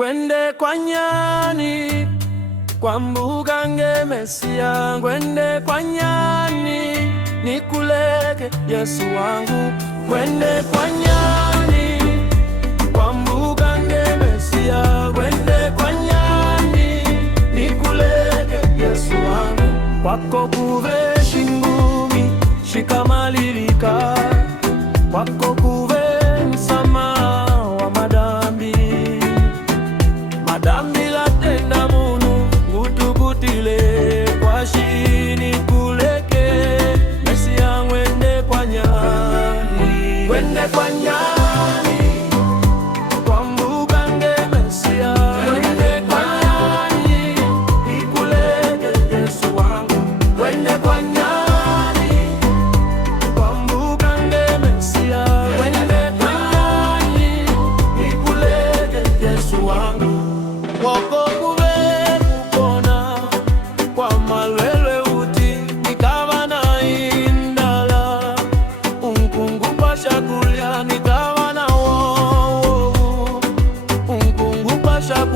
Gwende kwa nyani kwa mbuga ngemesia, gwende kwa nyani nikuleke Yesu wangu. Gwende kwa nyani kwa mbuga ngemesia, gwende kwa nyani nikuleke Yesu wangu. Kwako kuve shingumi shikamalilika, kwako kuve msamaha wa madambi. Madambi latenda munu ngutukutile kwa shini kuleke Mesia. Gwende kwa nyani, gwende kwa nyani kwa mbuga ngemesia, gwende kwa nyani nikuleke Yesu wangu. Gwende kwa nyani kwa mbuga ngemesia, gwende kwa nyani nikuleke Yesu wangu. Woko kuve kupona kwa malwelwe uti nikawa na indala, unkungu pasha kulya nikawa na wowo, unkungu pasha